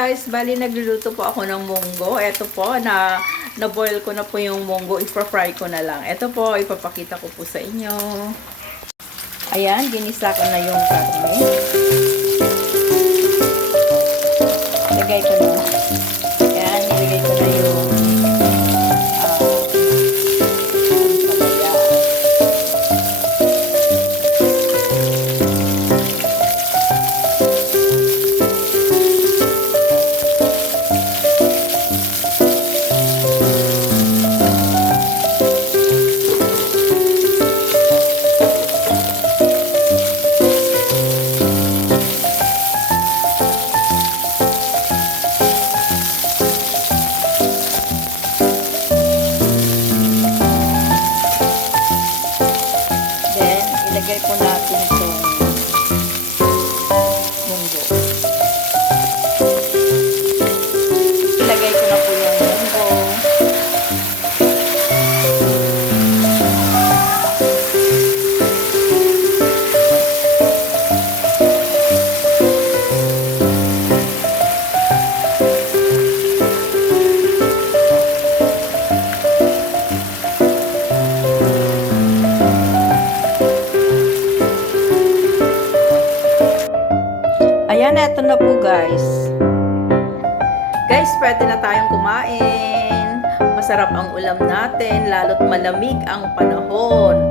guys, bali nagluluto po ako ng munggo. Ito po, na na-boil ko na po yung munggo. Ipa-fry ko na lang. Ito po, ipapakita ko po sa inyo. Ayan, ginisa ko na yung karne. Lagay ko na. Po Ayan, eto na po guys. Guys, pwede na tayong kumain. Masarap ang ulam natin, lalo't malamig ang panahon.